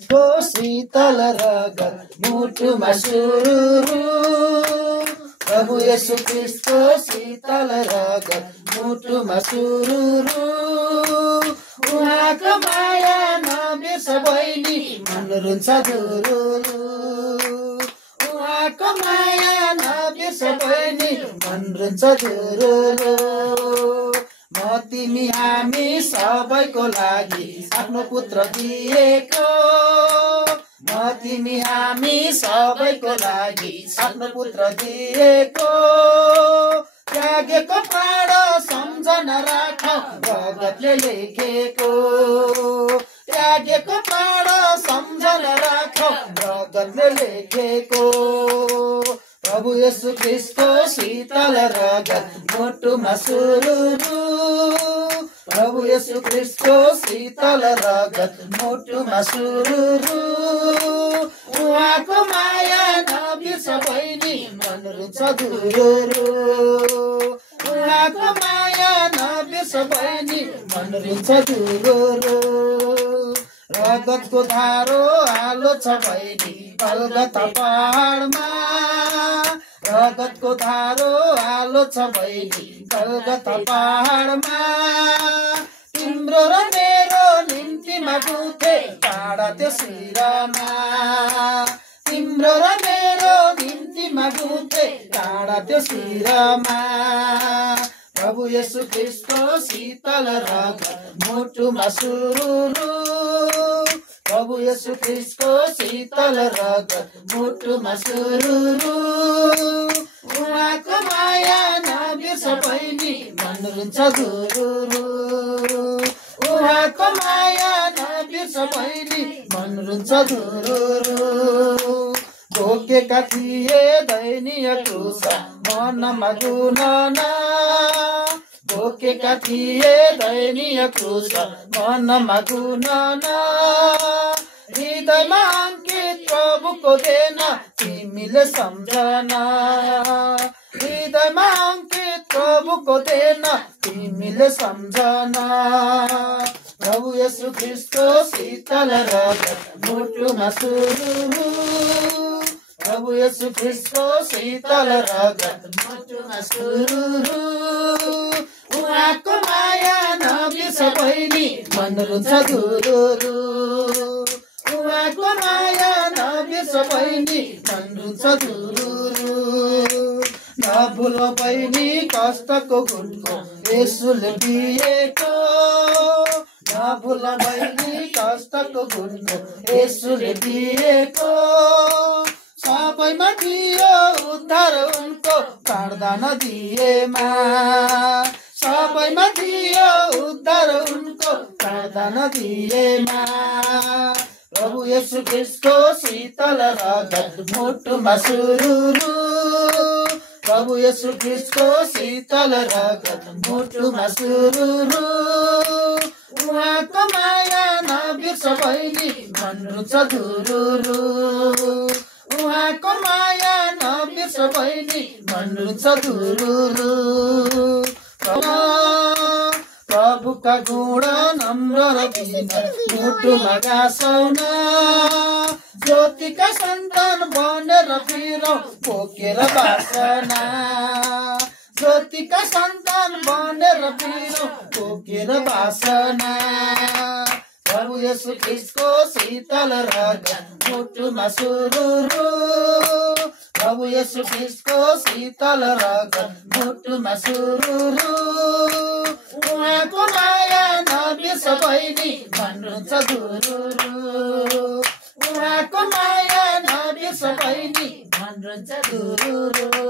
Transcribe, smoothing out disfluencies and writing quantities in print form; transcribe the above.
को शीतल रगत मुटुमा सुरुरु प्रभु येशू ख्रीष्टको शीतल रगत मुटुमा सुरुरु उहाँको माया नबिर्स बहिनी मन रुन्छ दुरुरु उहाँको माया नबिर्स बहिनी मन रुन्छ दुरुरु म तिमी हामी सबैको लागि आफ्नो पुत्र दिएको म तिमी हामी सबैको लागि आफ्नो पुत्र दिएको त्यागेको प्राण सम्झना राख भगतले लेखेको त्यागेको प्राण सम्झना राख भगतले लेखेको प्रभु येशू ख्रीष्टको शीतल रगत मुटुमा सुरुरु प्रभु येशू ख्रीष्टको शीतल रगत मुटुमा सुरुरु उहाँको माया नबिर्स बहिनी मन रुन्छ दुरुरु उहाँको माया नबिर्स बहिनी मन रुन्छ दुरुरु रगतको धारो आलो छ बहिनी कलकत्ता पहाडमा रगतको धारो आलो छ बहिनी कलकत्ता पहाडमा तिम्रो र मेरो निम्तिमा गुथे टाढा त्यो शिरमा तिम्रो र मेरो निम्तिमा गुथे टाढा त्यो शिरमा प्रभु येशू ख्रीष्टको शीतल रगत मुटुमा सुरुरु प्रभु येशू ख्रीष्टको शीतल रगत मुटुमा सुरुरु उहाँको माया नबिर्स बहिनी मन रुन्छ दुरुरु उहाँको माया नबिर्स बहिनी मन रुन्छ दुरुरु ढोकेका थिए दैनीय क्रुस मनमा गुनना ढोकेका थिए दैनीय क्रुस मनमा गुनना हृदयमा अंकित प्रभुको देन तिमीले सम्झना हृदयमा अंकित प्रभुको देन तिमीले सम्झना प्रभु येशू ख्रीष्टको शीतल रगत मुटुमा सुरुरु प्रभु येशू ख्रीष्टको शीतल रगत मुटुमा सुरुरु उहाँको माया नबिर्स बहिनी मन रुन्छ दुरुरु उहाँको माया नबिर्स बहिनी मन रुन्छ दुरुरु नभुल बहिनी कष्टको गुणको येशूले दिएको नभुल बहिनी कष्टको गुणको येशूले दिएको सबैमा दियो उद्धार उनको प्रार्थना दिएमा सबैमा दियो उद्धार उनको प्रार्थना दिएमा प्रभु येशू ख्रीष्टको शीतल रगत मुटुमा सुरुरु प्रभु येशू ख्रीष्टको शीतल रगत मुटुमा सुरुरु उहाँको माया नबिर्स बहिनी मन रुन्छ दुरुरु उहाँको माया नबिर्स बहिनी मन रुन्छ दुरुरु प्रभुका गुण नम्र र विनय मुटुमा गाँसौन ज्योतिका सन्तान बनेर फिरौँ पोकेर बासना ज्योतिका सन्तान बनेर फिरौँ पोकेर बासना प्रभु येशू ख्रीष्टको शीतल रगत मुटुमा सुरुरु प्रभु येशू ख्रीष्टको शीतल रगत मुटुमा सुरुरु उहाँको माया नबिर्स बहिनी मन रुन्छ दुरुरु उहाँको माया नबिर्स बहिनी मन रुन्छ दुरुरु